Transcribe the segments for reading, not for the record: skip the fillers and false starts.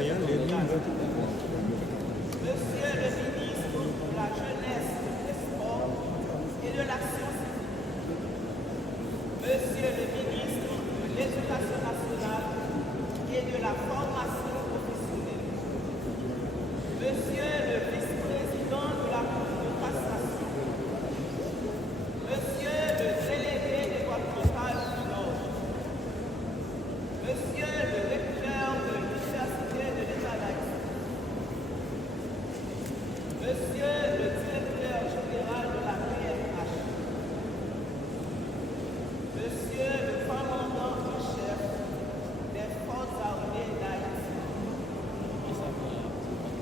le ministre de la Jeunesse, des Sports et de l'Action civile, Monsieur le ministre de l'Éducation nationale et de la formation professionnelle, Monsieur le vice-président de la Cour de cassation, Monsieur le délégué départemental du Nord, Monsieur le recteur de l'Université de l'État d'Haïti, Monsieur le directeur général de la PNH, Monsieur le commandant en chef des forces armées d'Haïti,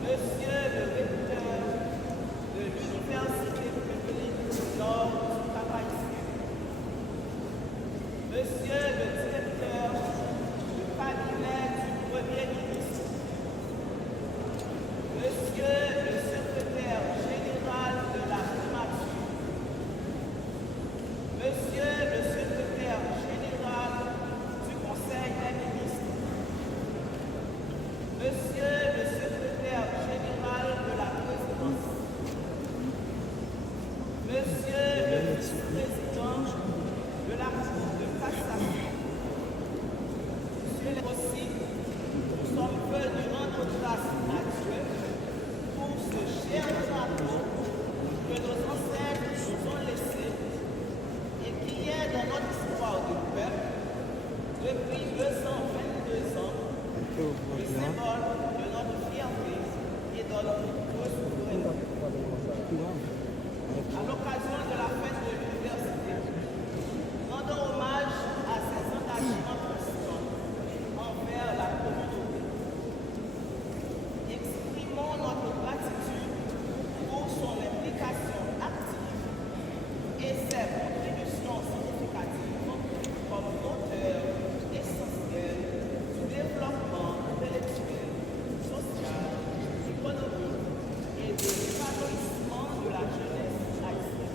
Monsieur le recteur de l'Université publique du Nord du Cap-Haïtien, Monsieur le directeur du cabinet du Premier ministre, Monsieur le secrétaire général de la primature, Monsieur le secrétaire général du Conseil des ministres, Monsieur le secrétaire général de la présidence, Monsieur le vice-président de la Cour de cassation, Monsieur le aussi, nous sommes venus rendre grâce à Dieu pour ce cher drapeau que nos ancêtres nous ont laissé et qui est dans notre histoire de peuple depuis 222 ans, le symbole de notre fierté et de notre souveraineté. À l'occasion de la fête de l'université, rendons hommage à ces engagements constants envers la communauté. Exprimons notre gratitude pour son implication active et ses contributions significatives comme moteur essentiel du développement intellectuel, social, économique et de l'épanouissement de la jeunesse haïtienne.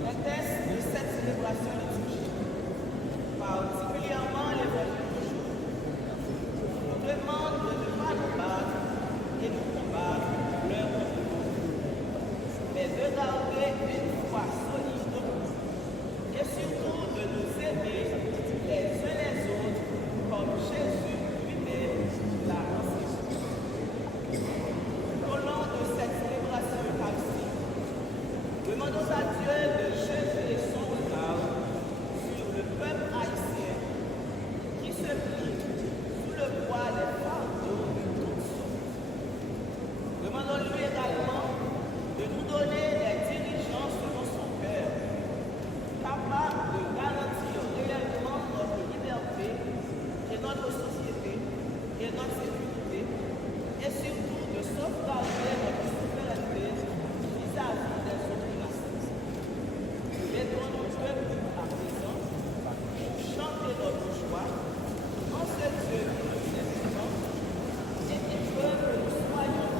Les textes de cette célébration liturgique, particulièrement les versets du jour, nous demandent de ne pas nous battre et nous combattre l'un contre l'autre, mais de garder une foi solide et surtout de nous aimer les uns les autres comme Jésus lui-même l'a enseigné. Au long de cette célébration eucharistique, demandons à Dieu de jeter son regard sur le peuple haïtien qui se plie sous le poids des fardeaux de toutes sortes. Demandons-lui également de nous donner des dirigeants selon son cœur, capables de garantir réellement notre liberté et notre société et notre sécurité, et surtout de sauvegarder notre souveraineté vis-à-vis des autres nations. Mettons-nous peuple à présent pour chanter notre joie en ce Dieu qui nous est vivant et qui veut que nous soyons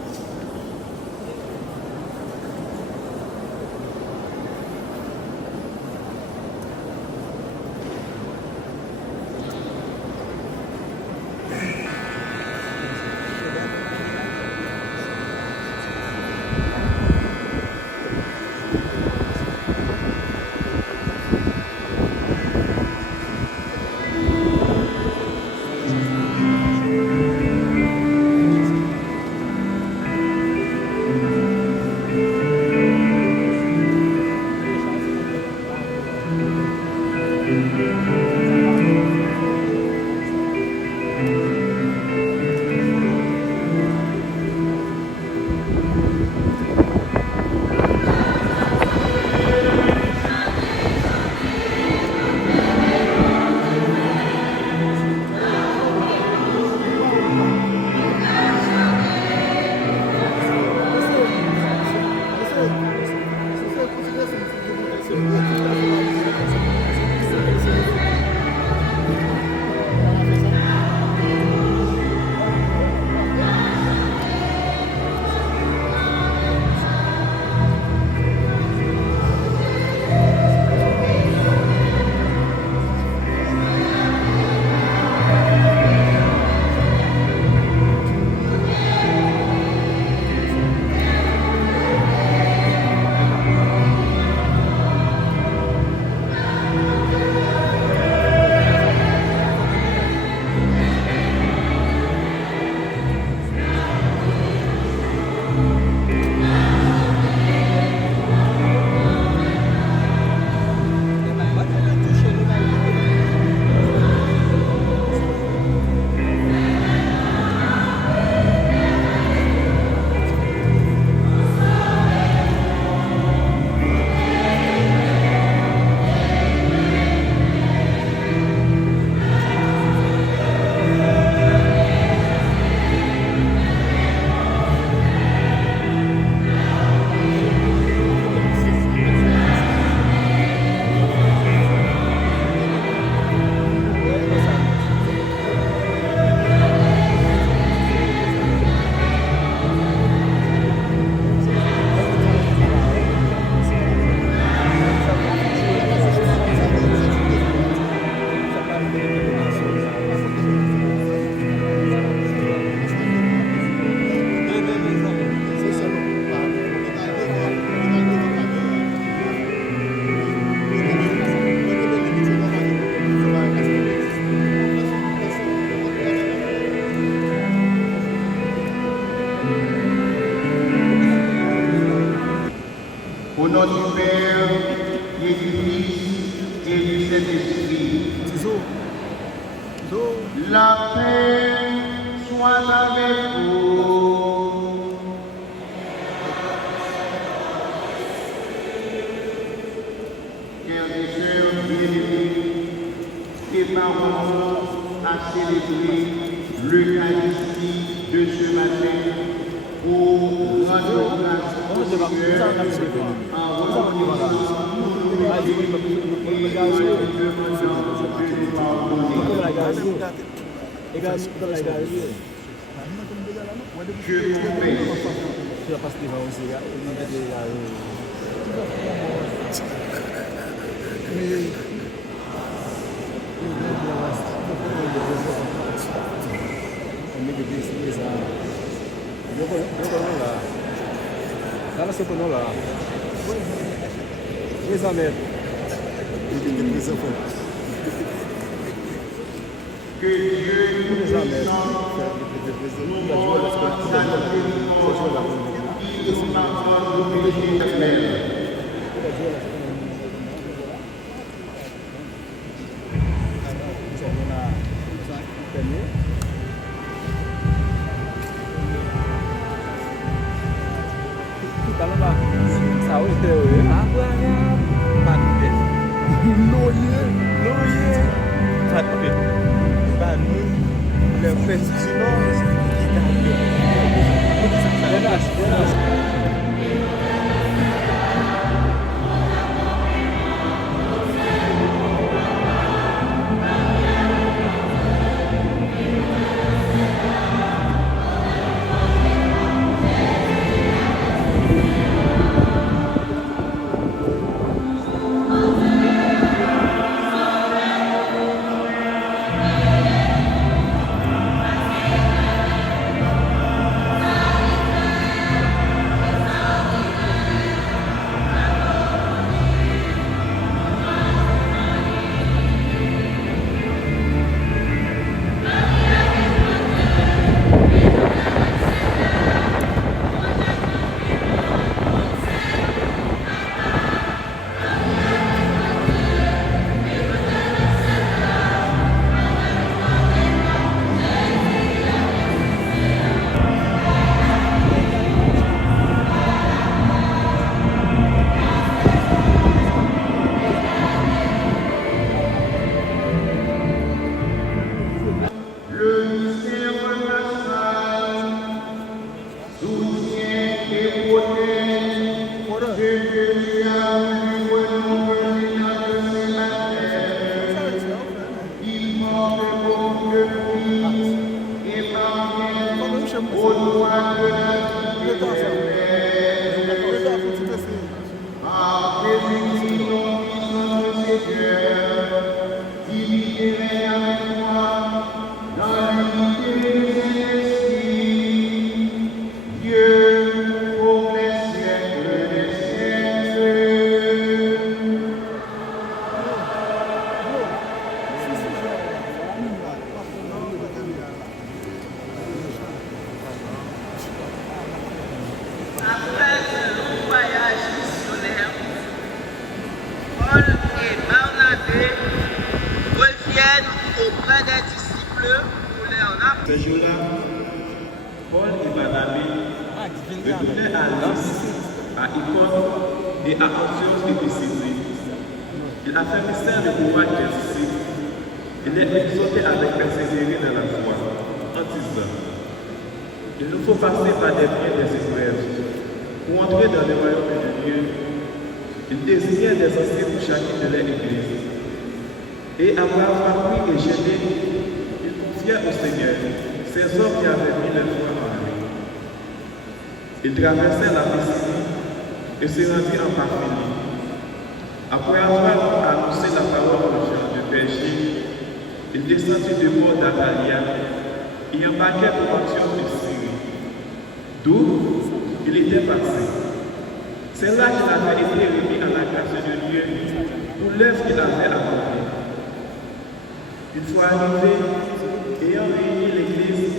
majesté de ce matin pour rendre grâce au Seigneur en reconnaissant nos péchés et en lui demandant de nous pardonner. Je que Dieu nous descende, nous morts sa miséricorde, qui nous pardonne nos péchés éternels. Ce jour-là, Paul et Barnabé retournaient à Lys, à Icône et à Antioche et Pisidique. Il affermissait le courage des disciples et les exhortait avec persévérer dans la foi, en disant: il nous faut passer par des biens des épreuves pour entrer dans le royaume de Dieu. Il désignait des anciens pour chacune de leur église. Et après avoir pris et gêné, il confiait au Seigneur ces hommes qui avaient mis leur foi en lui. Il traversait la Pisidique et se rendit en Pamphylie. Après avoir annoncé la parole aux gens de péché, il descendit de bord d'Atalia et embarquait pour Antioche de Syrie, d'où il était passé. C'est là qu'il avait été remis à la grâce de Dieu pour l'œuvre qu'il avait accomplie. Une fois arrivé, ayant réuni l'Église,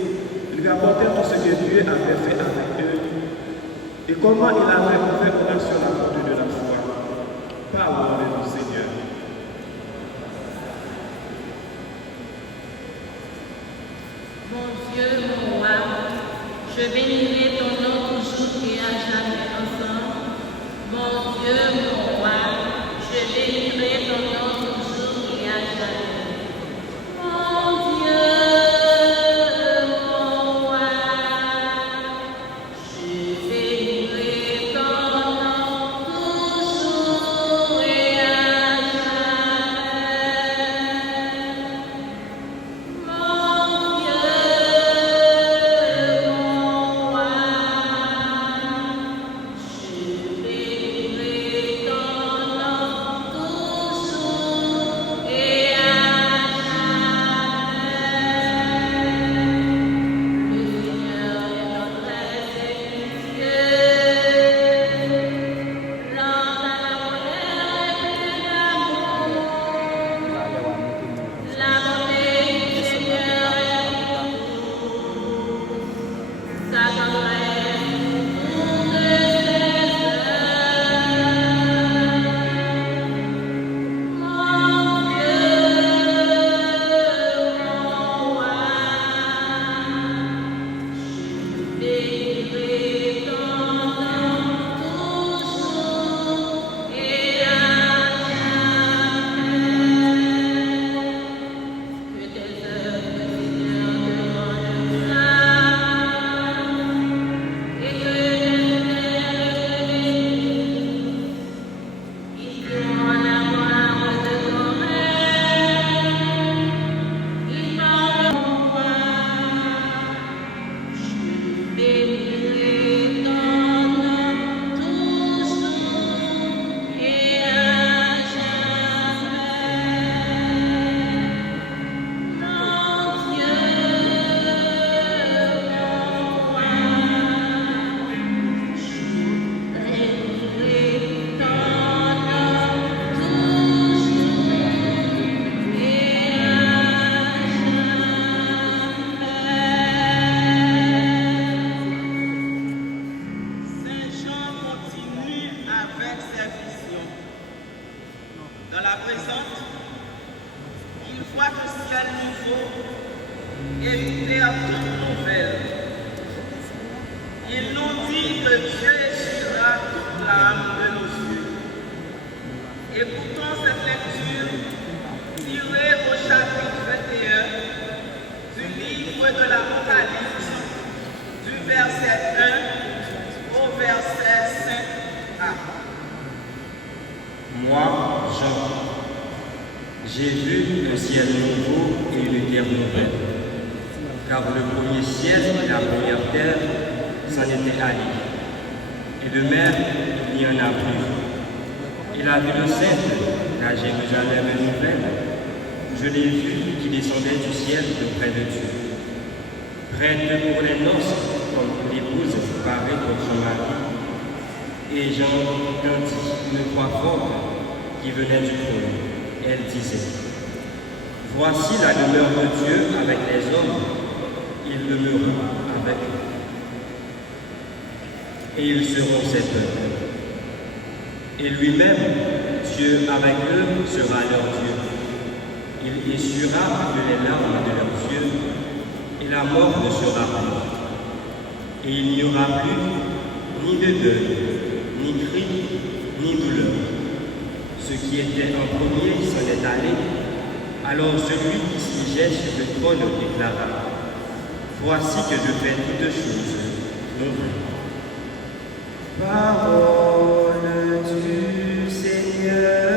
il rapportait tout ce que Dieu avait fait avec eux et comment il avait ouvert œuvre sur la porte de la foi, par l'ordre du Seigneur. Mon Dieu, mon roi, je bénirai ton nom toujours et à jamais ensemble. Mon Dieu, mon roi, je bénirai ton nom toujours et à jamais. Mon Dieu, mon l'Apocalypse, du verset 1 au verset 5a. Moi, Jean, j'ai vu un ciel nouveau et une terre nouvelle, car le premier ciel et la première terre s'en étaient allés, et de mer il n'y en a plus. Et la ville sainte, la Jérusalem nouvelle, je l'ai vue qui descendait du ciel de près de Dieu, prête pour les noces, comme l'épouse parée pour son mari. Et Jean entendit une voix forte qui venait du trône. Elle disait, « Voici la demeure de Dieu avec les hommes, il demeurera avec eux. Et ils seront ses peuples. Et lui-même, Dieu avec eux, sera leur Dieu. Il essuiera de les larmes de leurs yeux, et la mort ne sera plus. Et il n'y aura plus ni de deuil, ni cri, ni douleur. Ce qui était en premier s'en est allé. Alors celui qui siégeait sur le trône déclara, « Voici que je fais toutes choses nouvelles. » Parole du Seigneur.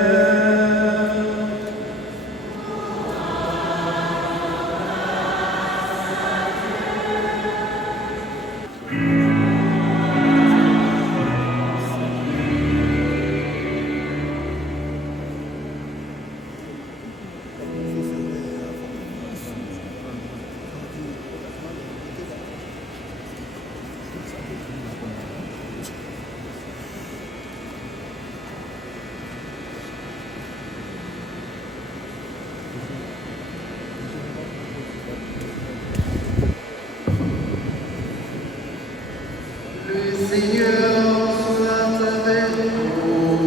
Le Seigneur soit avec vous.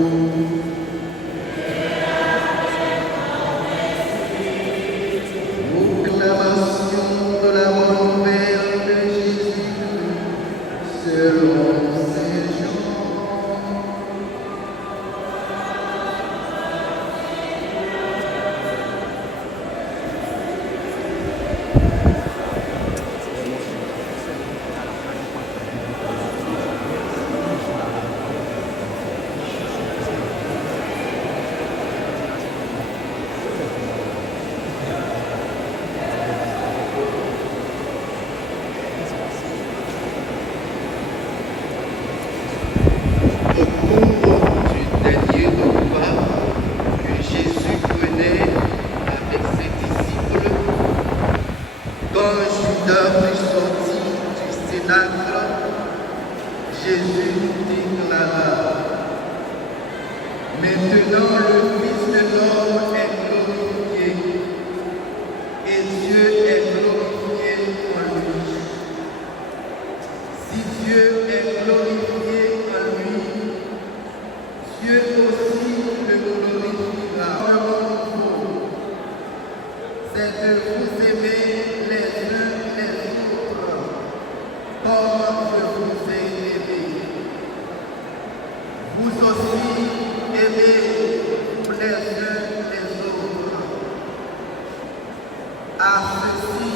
Proclamation de la bonne nouvelle de Jésus selon Saint Jean. Au cours du dernier repas que Jésus prenait avec ses disciples, quand Judas fut sorti du cénacle, Jésus déclara, « Maintenant le Fils de l'homme est glorifié, et Dieu est glorifié en lui. Si Dieu est glorifié en lui, Dieu aussi le glorifiera en vous. C'est de vous aimer les uns les autres, comme je vous ai aimé. Vous aussi aimez les uns les autres. À ceci,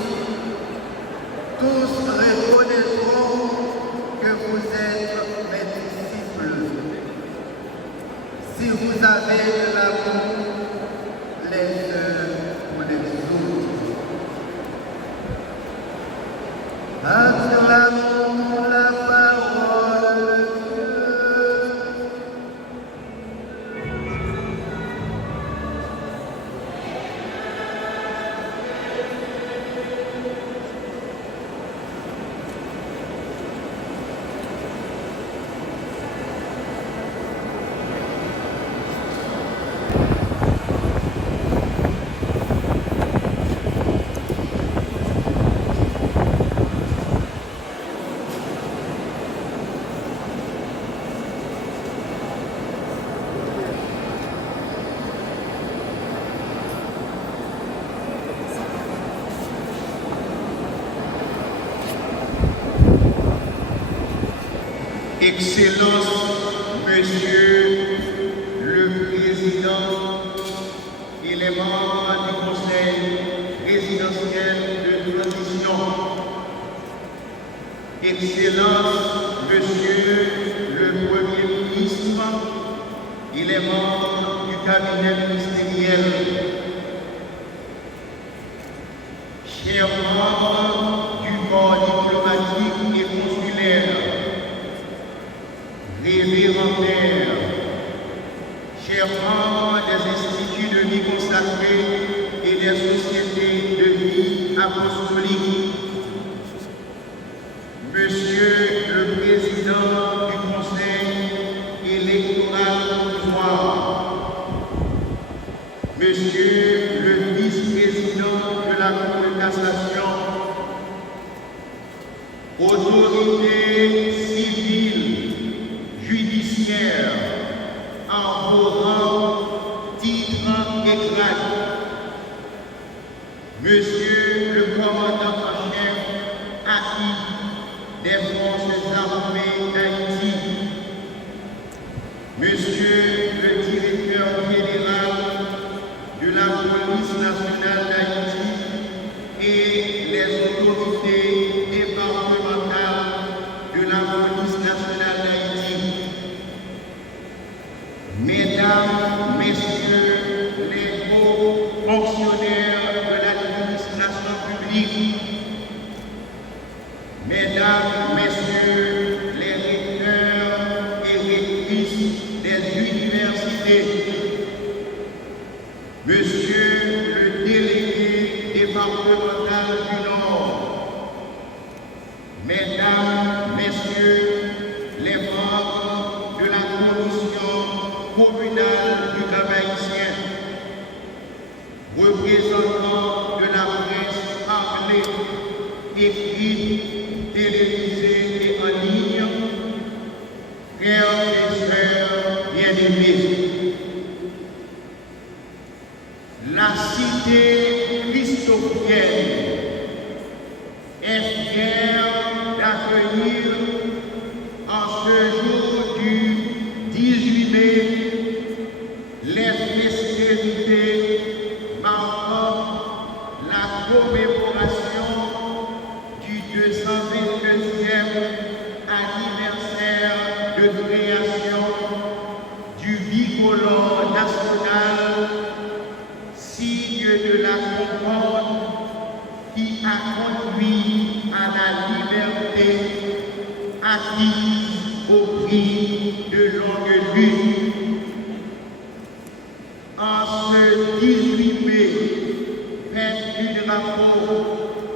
tous reconnaîtront que vous êtes mes disciples, si vous avez de l'amour les uns pour les autres. Acclamons la parole de Dieu. Excellence, Monsieur le Président et les membres du Conseil présidentiel de transition, Excellence, Monsieur le Premier ministre et les membres du cabinet ministériel, chers membres du corps diplomatique et consulaire, révérends pères, chers membres des instituts de vie consacrés et des sociétés de vie apostolique, Monsieur le Président du Conseil électoral provisoire, Monsieur le Vice-président de la Cour de cassation, autorités civiles, judiciaires, en vos rangs, titres et grades, Monsieur le commandant en chef acquis des forces armées d'Haïti, Monsieur le directeur général de la police nationale d'Haïti et les autorités départementales de la police nationale d'Haïti, Mesdames, Messieurs les hauts fonctionnaires de l'administration publique, Mesdames, Messieurs les recteurs et rectrices des universités, Monsieur le délégué départemental du Nord, Mesdames, Messieurs les membres de la commission communale du Cap-Haïtien, représentants de la presse parlée, écrite, télévisée et en ligne, frères et sœurs bien-aimés. La cité christophienne est fière d'accueillir en ce jour du 18 mai les festivités marquant la commémoration du 222e anniversaire de création du bicolore national, signe de la concorde qui a conduit à la liberté acquise au prix de longues luttes. En ce 18 mai, fête du drapeau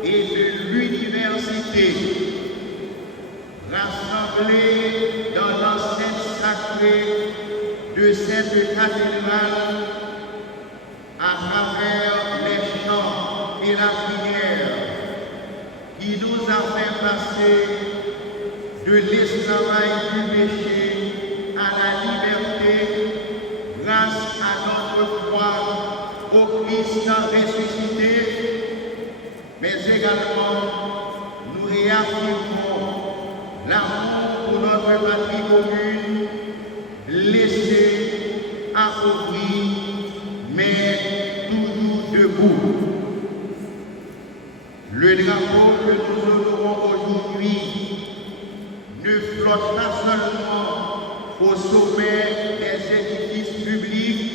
et de l'université, rassemblés dans l'enceinte sacrée de cette cathédrale, à travers les chants et la prière, qui nous a fait passer de l'esclavage du péché à la liberté, grâce à notre foi au Christ ressuscité, mais également nous réaffirmons l'amour pour notre patrie commune, laissée, appauvrie, mais toujours debout. Le drapeau que nous honorons aujourd'hui ne flotte pas seulement au sommet des édifices publics,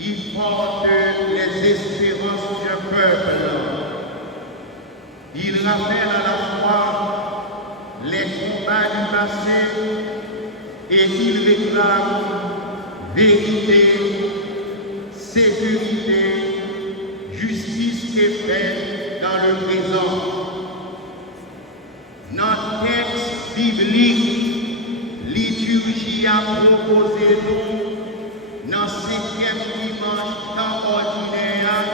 il porte les espérances d'un peuple. Il rappelle à la fois les combats du passé et il réclame vérité, sécurité, justice et paix dans le présent. Notre texte biblique, liturgie a proposé nous, dans 5e dimanche temps ordinaire,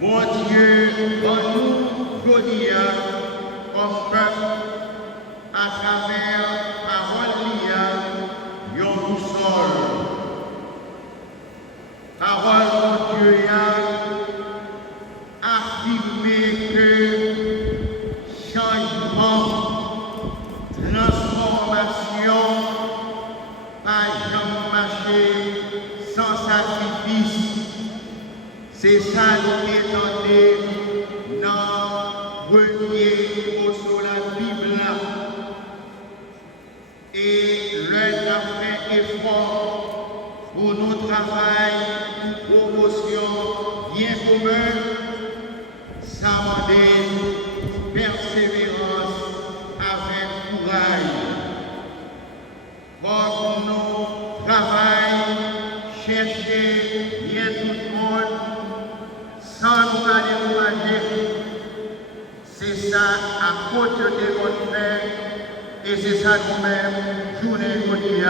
bon Dieu, en nous, Jodia, comme peuple, à travers parole lia, yon boussole. Parole de Dieu a affirmé que changement, transformation, pas jamais marché sans sacrifice. C'est ça qui est tenté dans Renier au soleil. à côté de votre frère, et c'est ça nous-mêmes, journée aujourd'hui,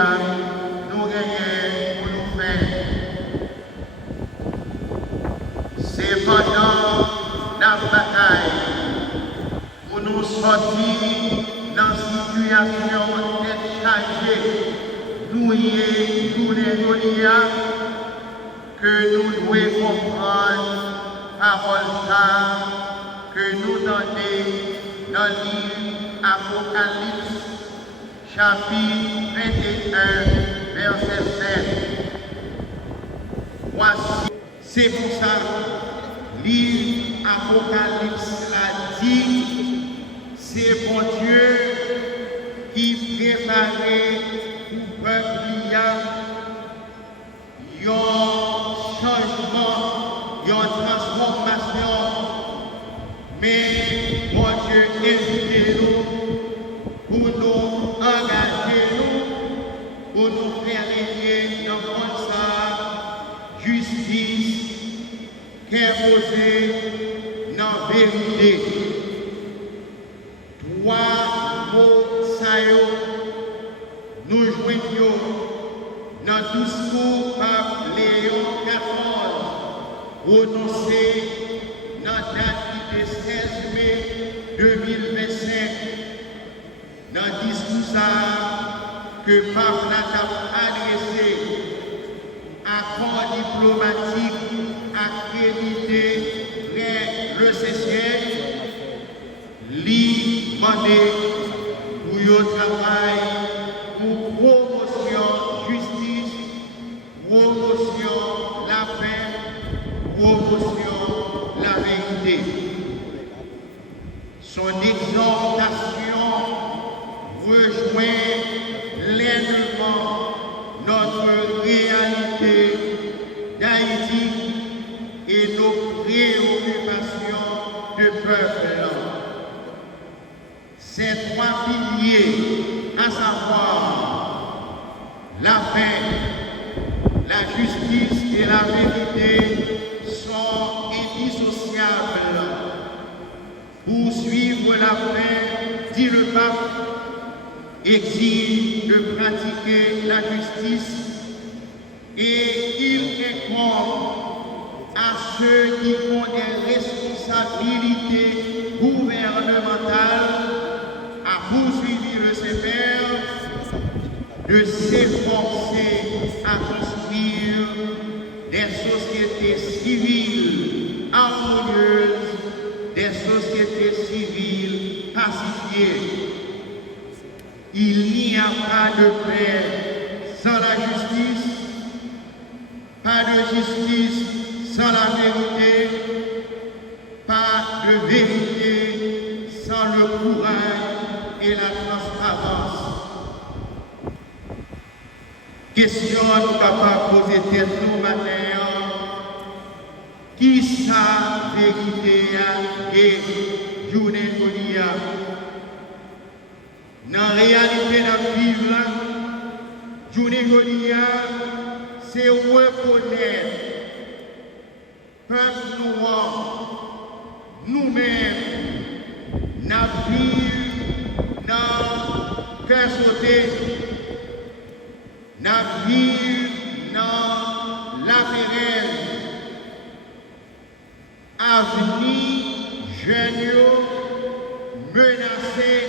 nous gagnons pour nous faire. C'est pendant la bataille pour nous sortir dans une situation d'être chargée, nous y est, journée aujourd'hui, que nous devons comprendre parole ça, que nous donnons dans le livre Apocalypse, chapitre 21, verset 7. Voici, c'est pour ça, livre Apocalypse l'a dit, c'est bon Dieu qui préparait pour le peuple un changement, une transformation, mais mon Dieu invite-nous pour nous engager, pour nous faire régner dans le monde ça, justice, qui est posée dans la vérité. Trois mots ça nous joignons dans le discours par Léon XIV, prononcé dans la date du 16 mai 2025, dans le discours que Pape a adressé à corps diplomatique accrédité près le CCN, lui demander pour le travail pour promotion justice, promotion la paix, promotion la vérité. Son exhortation rejoint pleinement notre réalité d'Haïti et nos préoccupations de peuple. Ces trois piliers, à savoir la paix, la justice et la vérité, sont indissociables. Pour suivre la paix, dit le pape, exige de pratiquer la justice et il incombe à ceux qui ont des responsabilités gouvernementales à poursuivre le sévère de s'efforcer à construire des sociétés civiles harmonieuses, des sociétés civiles pacifiées. Il n'y a pas de paix sans la justice, pas de justice sans la vérité, pas de vérité sans le courage et la transparence. Question nous capables de poser tête nous matin, qui sa vérité et journée de dans la réalité de la vie, journée de c'est reconnaître peuple noir, nous-mêmes, nous vivons dans cœur sauté, nous vivons dans la pérenne, avenir, jeunes, menacés,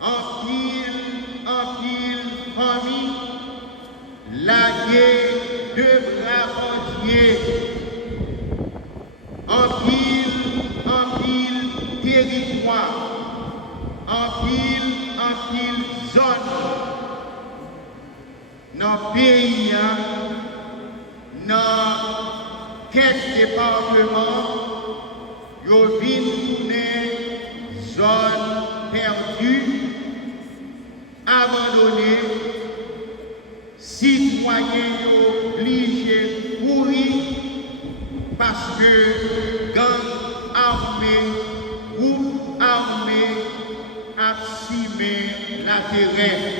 en pile, famille, lagué de bras entiers, en pile, territoire, en pile, zone, dans le pays, dans quelques départements, yo vin tourner zone perdue, abandonnée, citoyens obligés de courir parce que gang armé, groupe armé a cimé la terre.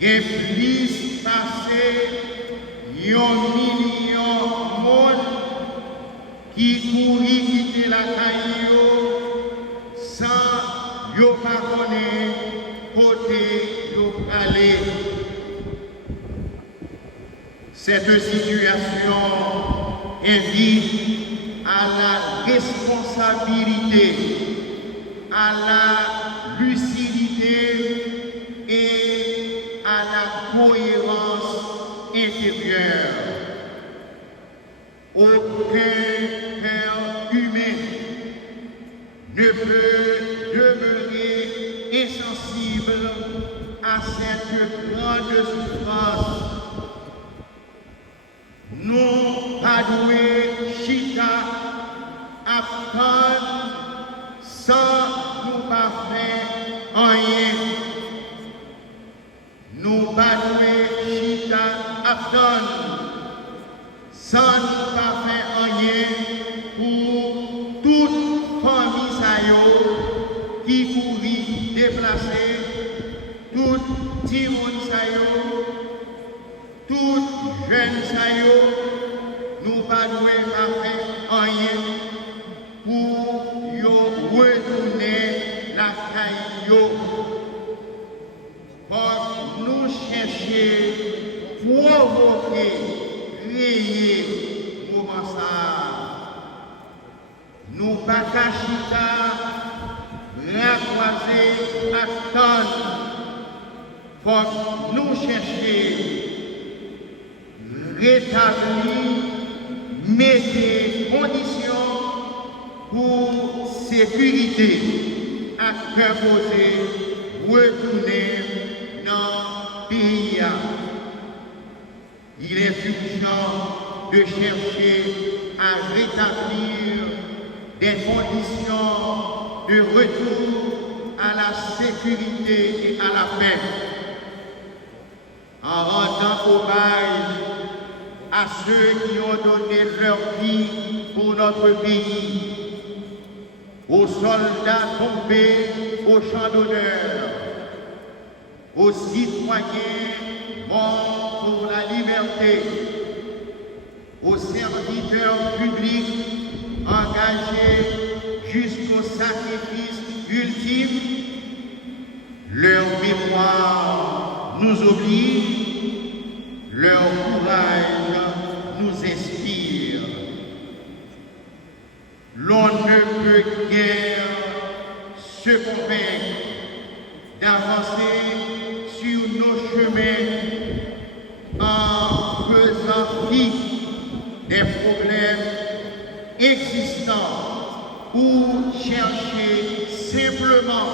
Il y a plus passé 1 million de monde qui courit quitter la caille stabilité. Cette situation invite à la responsabilité, à la lucidité et à la cohérence intérieure. Aucun cœur humain ne peut demeurer insensible à cette grande souffrance. Nous adouer chita attendre sans nous pas faire rien. Nous adouer chita attendre sans nous pas faire rien pour toute famille sayo qui pourrit déplacer, toute timoun sayo, toute jeune sayo, nous pas faire rien pour yo retourner la caillou. Pour nous chercher, provoquer, créer moment ça. Nous pas cachita, racroiser, attendre. Pour nous chercher, rétablir, mettre conditions pour sécurité à cœur posé, retourner dans le pays. Il est urgent de chercher à rétablir des conditions de retour à la sécurité et à la paix. En rendant hommage à ceux qui ont donné leur vie pour notre pays, aux soldats tombés au champ d'honneur, aux citoyens morts pour la liberté, aux serviteurs publics engagés jusqu'au sacrifice ultime. Leur mémoire nous oblige, leur courage nous inspire. L'on ne peut guère se convaincre d'avancer sur nos chemins en faisant fi des problèmes existants ou chercher simplement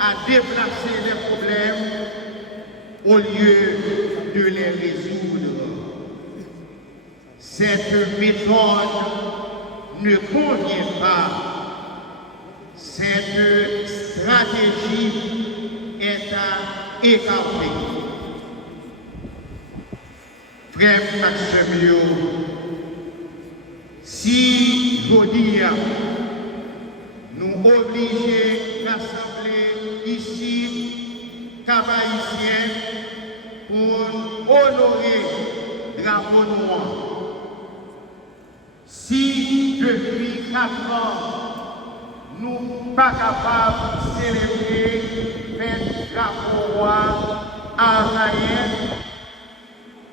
à déplacer les problèmes au lieu de les résoudre. Cette méthode ne convient pas. Cette stratégie est à écarter. Frère Maxime, si vous dire nous obliger l'Assemblée ici, Cap-Haïtien, pour honorer drapeau noir. Si depuis 4 ans, nous ne sommes pas capables de célébrer le drapeau noir en Haïti,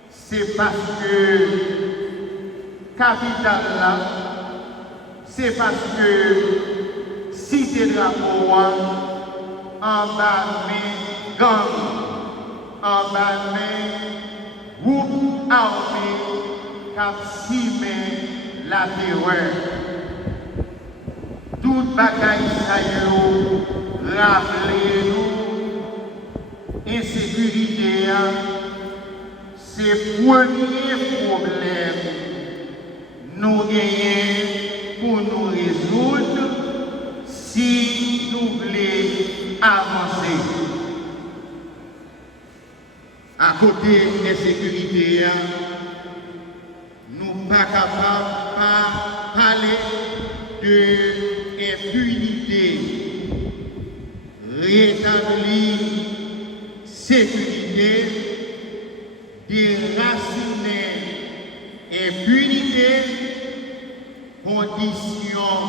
c'est parce que capitale là, c'est parce que cité drapeau noir en bas de gang, en bas de groupe armé qui la terreur. Tout bagaille ça rappelez-nous, insécurité, c'est le premier problème nous gagnons pour nous résoudre si nous voulons avancer. À côté de l'insécurité, nous ne sommes pas capables de parler d'impunité, rétablir sécurité, déraciner impunité, conditions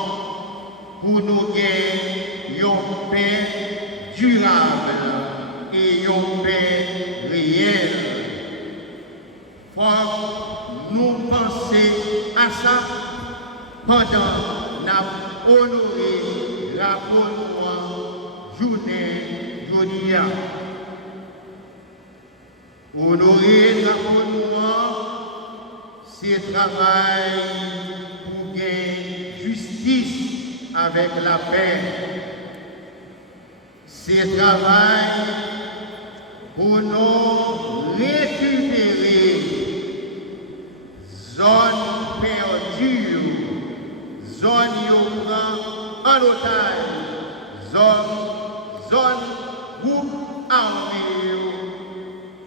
pour nous gagner une paix durable et une paix à ça pendant n'a honoré la bonne journée journée. Honorer la bonne c'est travail pour gagner justice avec la paix. C'est travail pour nous récupérer zone perdue, zone en otage, zone groupe armé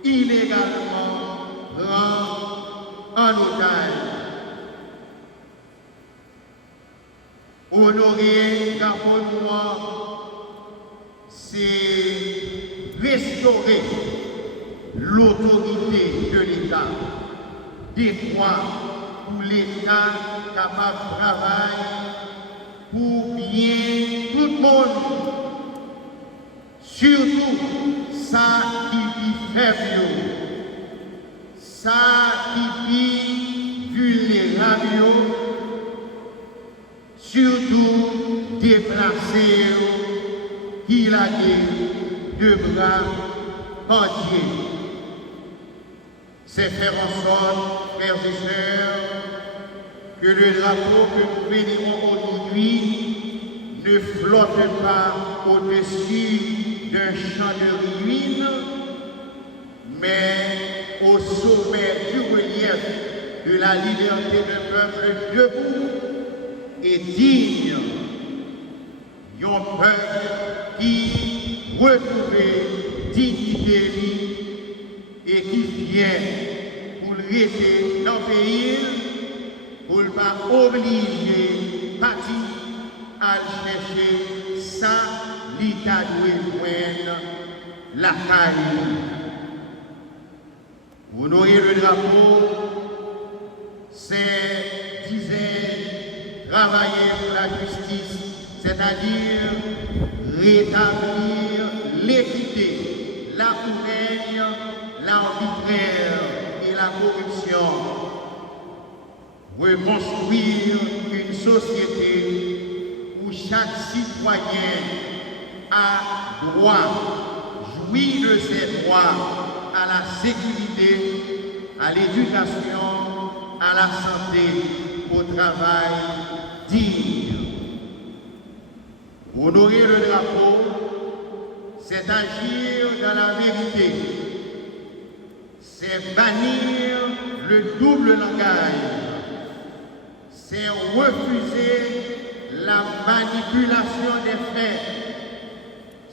illégalement en otage. Honorer Gabon noir, c'est restaurer l'autorité de l'État, des droits pour l'État capable de travailler pour bien tout le monde, surtout ça qui est faible, ça qui est vulnérable, surtout déplacé qui a des deux bras entiers. C'est faire en sorte, frères et sœurs, que le drapeau que nous vénérons aujourd'hui ne flotte pas au-dessus d'un champ de ruines, mais au sommet du relief de la liberté d'un peuple debout et digne, un peuple qui retrouve dignité et qui vient pour le rester dans le pays, pour ne pas obliger parti à chercher ça, l'État doit prendre la caille. Honorer le drapeau, c'est, disais, travailler pour la justice, c'est-à-dire rétablir l'équité, la où règne l'arbitraire et la corruption, reconstruire une société où chaque citoyen a droit, jouit de ses droits à la sécurité, à l'éducation, à la santé, au travail digne. Honorer le drapeau, c'est agir dans la vérité, c'est bannir le double langage, c'est refuser la manipulation des faits,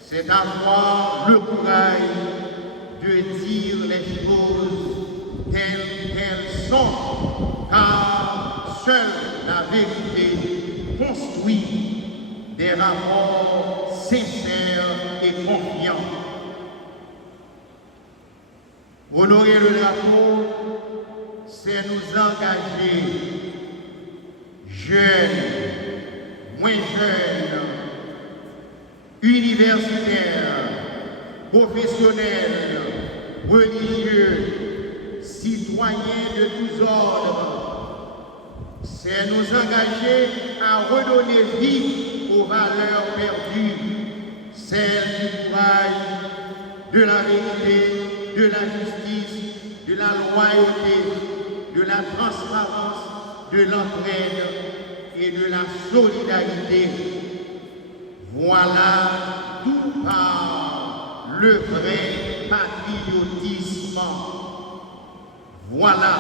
c'est avoir le courage de dire les choses telles qu'elles sont, car seule la vérité construit des rapports sincères et confiants. Honorer le drapeau, c'est nous engager, jeunes, moins jeunes, universitaires, professionnels, religieux, citoyens de tous ordres. C'est nous engager à redonner vie aux valeurs perdues, celles du courage, de la vérité, de la justice, de la loyauté, de la transparence, de l'entraide et de la solidarité. Voilà d'où part le vrai patriotisme. Voilà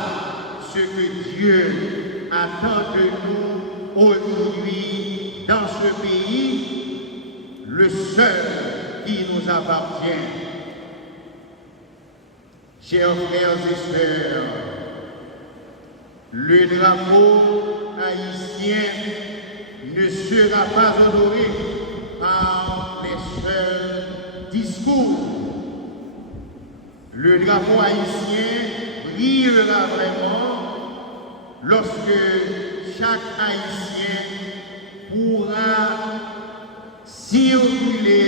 ce que Dieu attend de nous aujourd'hui dans ce pays, le seul qui nous appartient. Chers frères et sœurs, le drapeau haïtien ne sera pas honoré par les seuls discours. Le drapeau haïtien brillera vraiment lorsque chaque Haïtien pourra circuler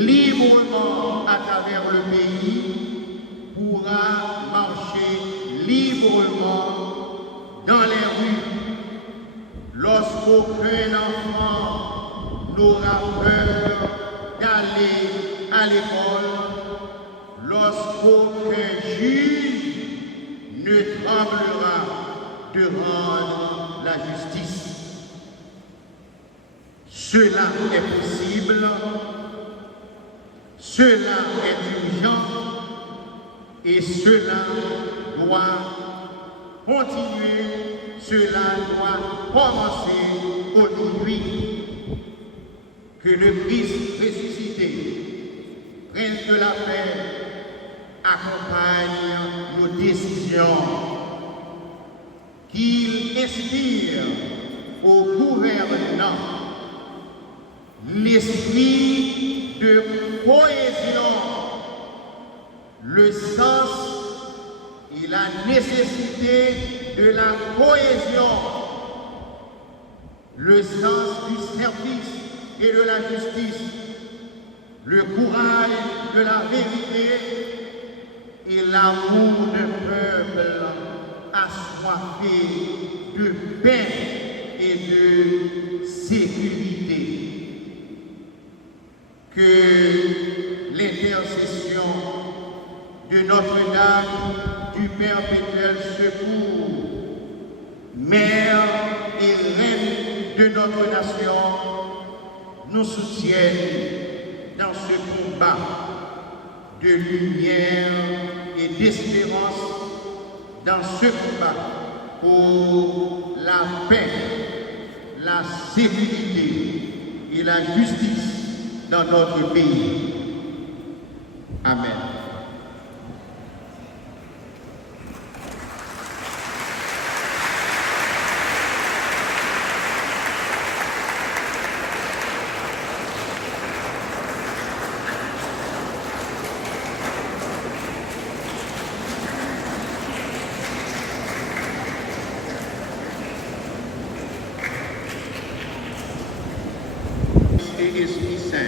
librement à travers le pays, pourra marcher librement dans les rues n'aura peur d'aller à l'école lorsqu'aucun juge ne tremblera de rendre la justice. Cela est possible, cela est urgent et cela doit continuer, cela doit commencer aujourd'hui. Que le Christ ressuscité, Prince de la paix, accompagne nos décisions, qu'il inspire au gouvernement l'esprit de cohésion, le sens et la nécessité de la cohésion, le sens du service et de la justice, le courage de la vérité et l'amour d'un peuple assoiffé de paix et de sécurité. Que l'intercession de Notre-Dame du Perpétuel Secours, Mère et Reine de notre nation, nous soutienne dans ce combat de lumière et d'espérance, dans ce combat pour la paix, la sécurité et la justice dans notre pays. Amen. Et Esprit Saint,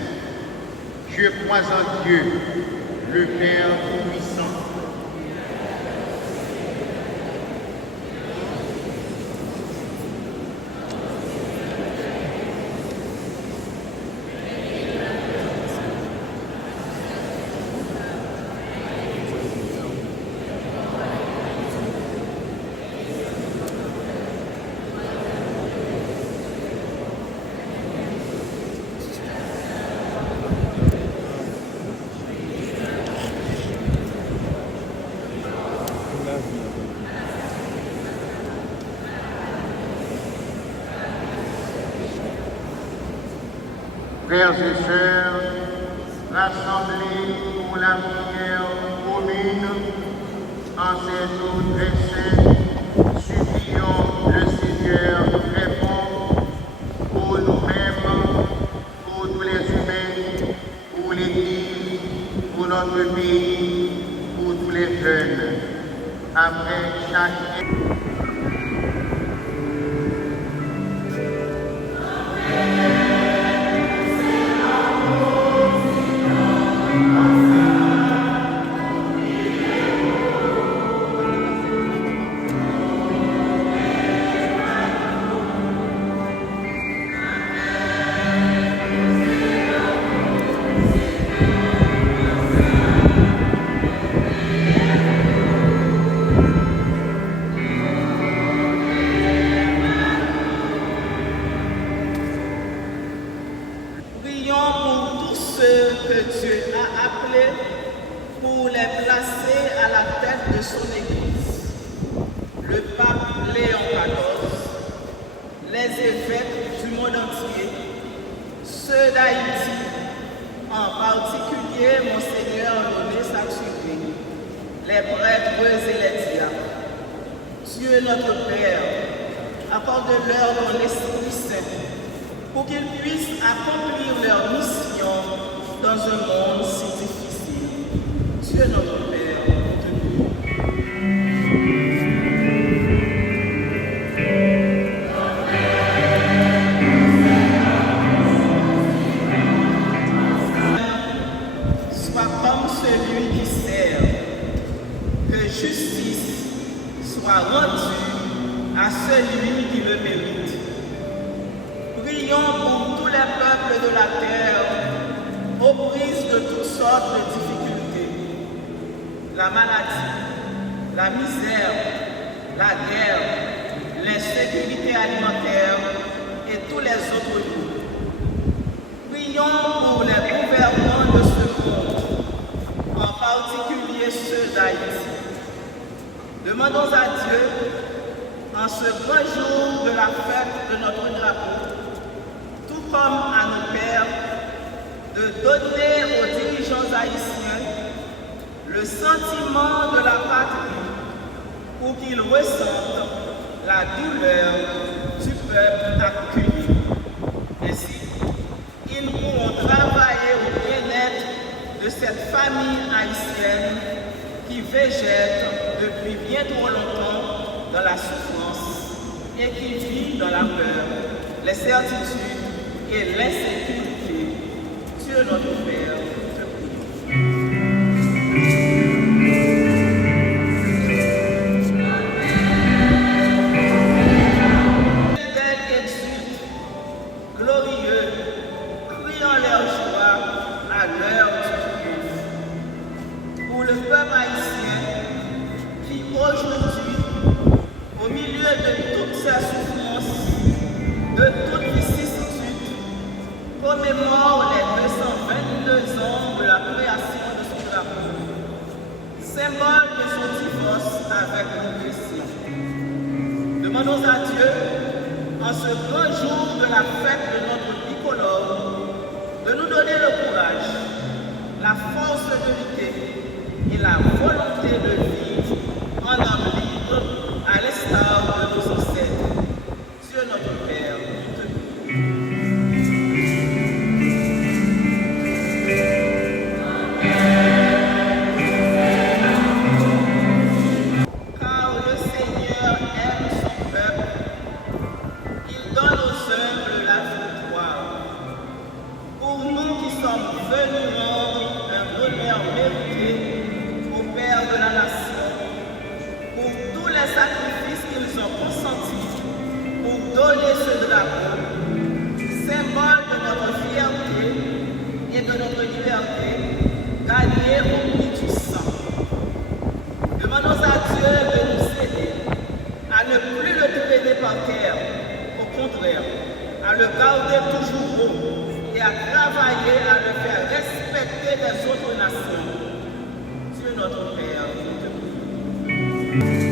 je crois en Dieu, le Père Tout-Puissant, frères et sœurs, rassemblés pour la prière commune, en cet eau très saint, supplions le Seigneur répond pour nous-mêmes, pour tous les humains, pour l'Église, pour notre pays, pour tous les jeunes. Après chaque pour les placer à la tête de son Église. Le pape Léon XIV, les évêques du monde entier, ceux d'Haïti, en particulier Monseigneur René Saxuvé, les prêtres et les diacres. Dieu notre Père, accorde-leur ton Esprit Saint pour qu'ils puissent accomplir leur mission dans un monde si difficile. Dieu notre Père, nous te sois comme celui qui sert, que justice soit rendue à celui qui le mérite. Prions pour tous les peuples de la terre, aux prises de toutes sortes de difficultés, la maladie, la misère, la guerre, l'insécurité alimentaire et tous les autres maux. Prions pour les gouvernants de ce monde, en particulier ceux d'Haïti. Demandons à Dieu, en ce grand jour de la fête de notre drapeau, tout comme à nos pères, de donner aux dirigeants haïtiens le sentiment de la patrie pour qu'ils ressentent la douleur du peuple accueilli. Ainsi, ils pourront travailler au bien-être de cette famille haïtienne qui végète depuis bien trop longtemps dans la souffrance et qui vit dans la peur, les certitudes et l'insécurité. Dieu notre Père, te prie. Fidèles exultent, glorieux, criant leur joie à l'heure du triomphe. Pour le peuple haïtien qui aujourd'hui, au milieu de toutes ces souffrances, de toutes vicissitudes, commémore les 222 ans de la création de son drapeau, symbole de son divorce avec le Christ. Demandons à Dieu, en ce grand jour de la fête de notre bicolore, de nous donner le courage, la force de lutter et la volonté de vivre en homme libre à l'instar de nos ancêtres. Dieu notre Père, nous te car le Seigneur aime son peuple, il donne aux humbles la victoire. Pour nous qui sommes venus rendre un honneur mérité au Père de la nation, pour tous les sacrifices qu'ils ont consentis pour donner ce drapeau, symbole de notre fierté et de notre liberté, gagnée au prix du sang. Demandons à Dieu de nous aider à ne plus le traîner par terre, au contraire, à le garder toujours haut et à travailler à le faire respecter des autres nations. Dieu notre Père, nous te prie.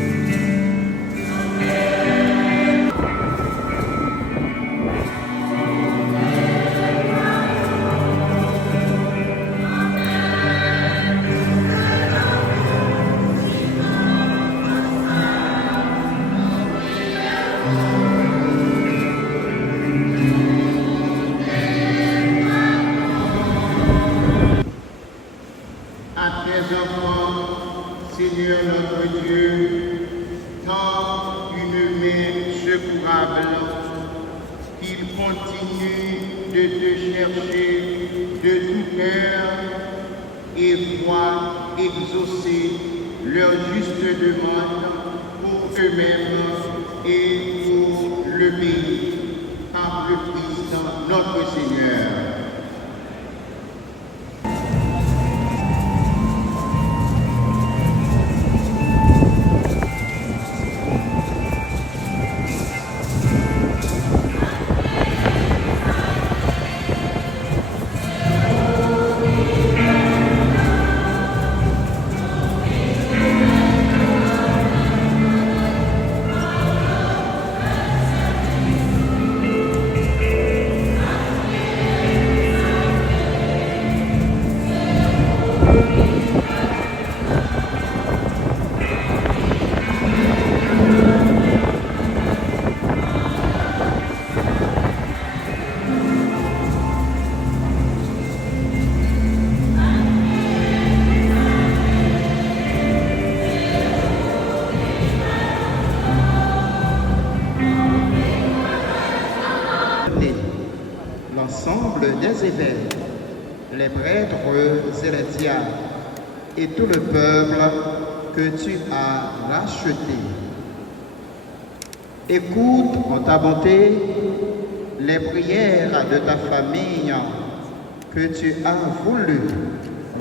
À tes enfants, Seigneur notre Dieu, tends une main secourable, qu'ils continuent de te chercher de tout cœur et voient exaucer leur juste demande pour eux-mêmes et pour le pays, par le Christ notre Seigneur. L'ensemble des évêques, les prêtres et les diacres, et tout le peuple que tu as racheté. Écoute en ta bonté les prières de ta famille que tu as voulu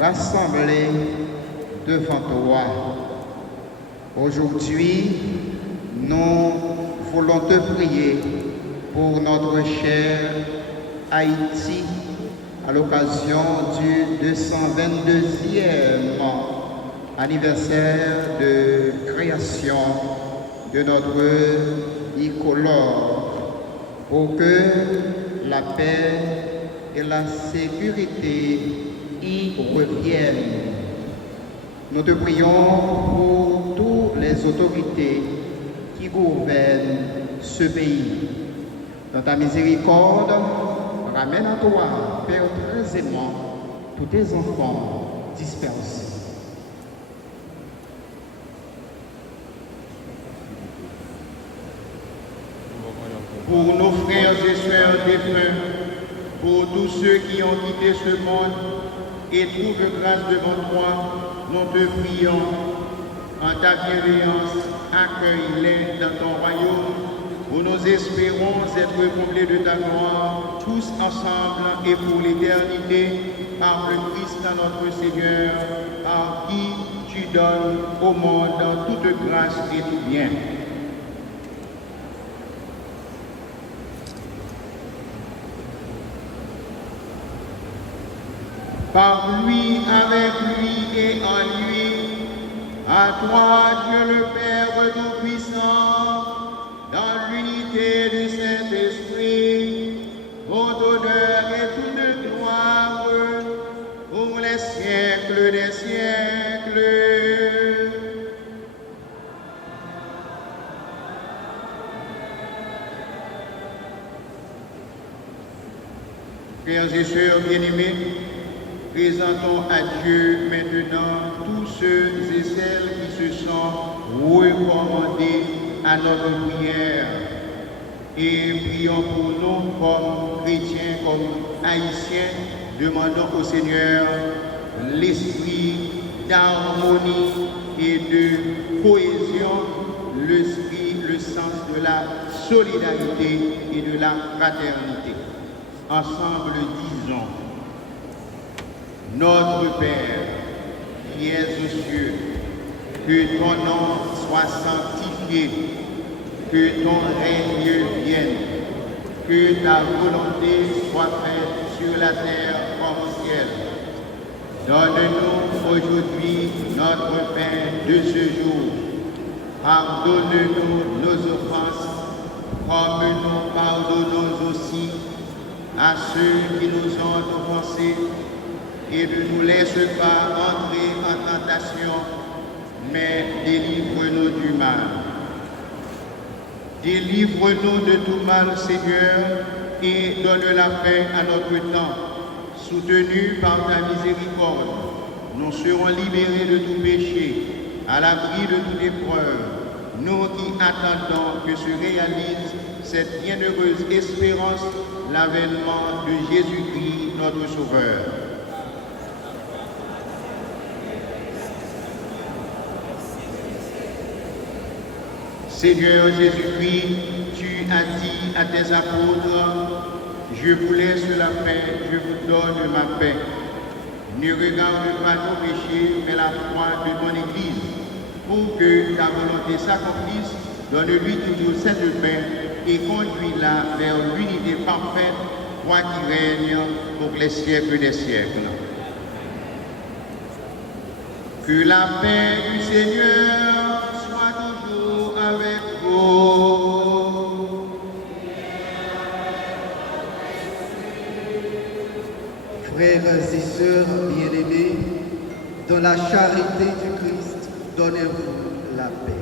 rassembler devant toi. Aujourd'hui, nous voulons te prier pour notre cher Haïti à l'occasion du 222e anniversaire de création de notre bicolore, pour que la paix et la sécurité y reviennent. Nous te prions pour toutes les autorités qui gouvernent ce pays. Dans ta miséricorde, ramène à toi, Père très aimant, tous tes enfants dispersés. Pour nos frères et sœurs défunts, pour tous ceux qui ont quitté ce monde et trouvent grâce devant toi, nous te prions. En ta bienveillance, accueille-les dans ton royaume, où nous espérons être comblés de ta gloire, tous ensemble et pour l'éternité, par le Christ notre Seigneur, par qui tu donnes au monde toute grâce et tout bien. Par lui, avec lui et en lui, à toi, Dieu le Père Tout-Puissant, dans l'unité du Saint-Esprit, toute honneur et toute gloire, pour les siècles des siècles. Frères et sœurs bien-aimés, présentons à Dieu maintenant tous ceux et celles qui se sont recommandés à notre prière. Et prions pour nous comme chrétiens, comme haïtiens, demandons au Seigneur l'esprit d'harmonie et de cohésion, l'esprit, le sens de la solidarité et de la fraternité. Ensemble, disons: Notre Père, qui es aux cieux, que ton nom soit sanctifié, que ton règne vienne, que ta volonté soit faite sur la terre comme au ciel. Donne-nous aujourd'hui notre pain de ce jour. Pardonne-nous nos offenses, comme nous pardonnons aussi à ceux qui nous ont offensés. Et ne nous laisse pas entrer en tentation, mais délivre-nous du mal. Délivre-nous de tout mal, Seigneur, et donne la paix à notre temps. Soutenus par ta miséricorde, nous serons libérés de tout péché, à l'abri de toute épreuve, nous qui attendons que se réalise cette bienheureuse espérance, l'avènement de Jésus-Christ, notre Sauveur. Seigneur Jésus-Christ, tu as dit à tes apôtres: je vous laisse la paix, je vous donne ma paix. Ne regarde pas nos péchés, mais la foi de ton Église. Pour que ta volonté s'accomplisse, donne-lui toujours cette paix et conduis-la vers l'unité parfaite, toi qui règnes pour les siècles des siècles. Que la paix du Seigneur soit toujours avec vous. Frères et sœurs bien-aimés, dans la charité du Christ, donnez-vous la paix.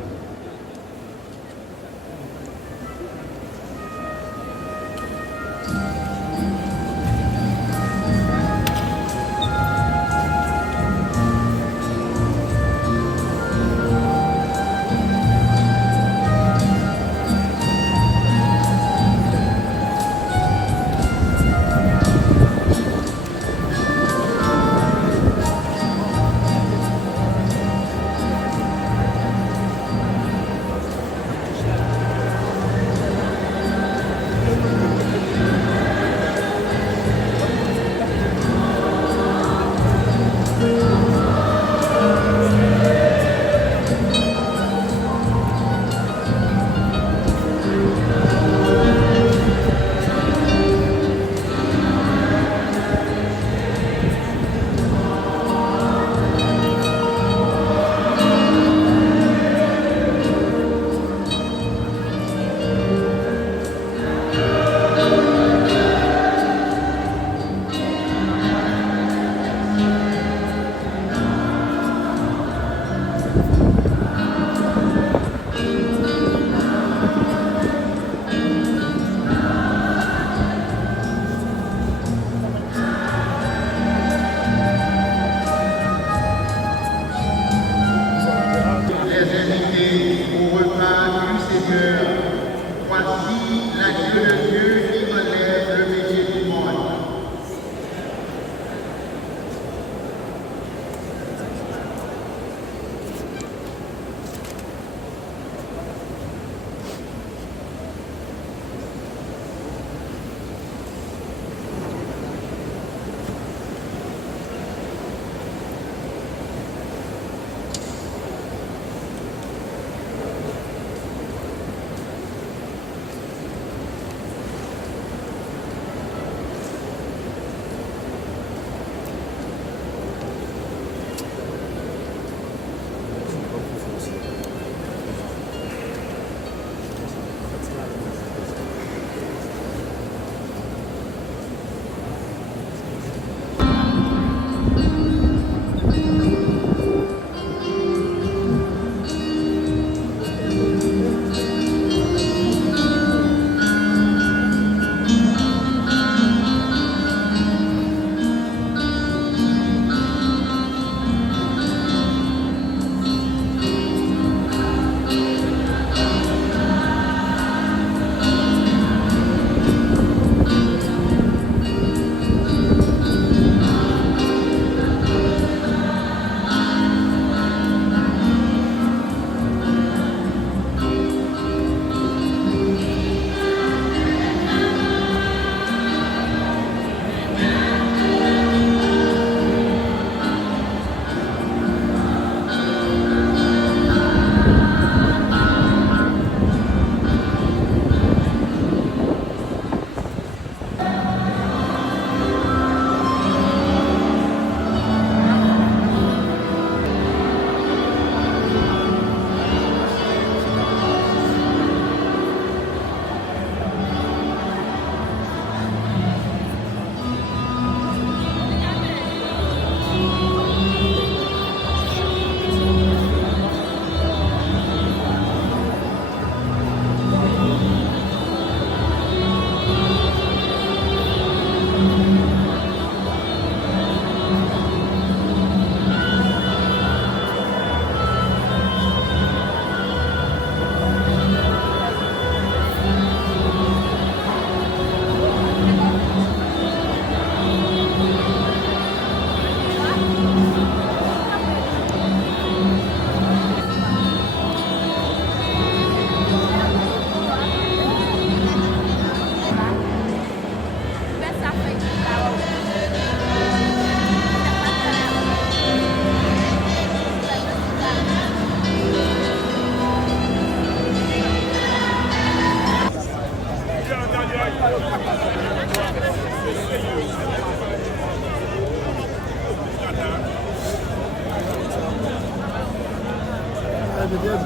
Vai,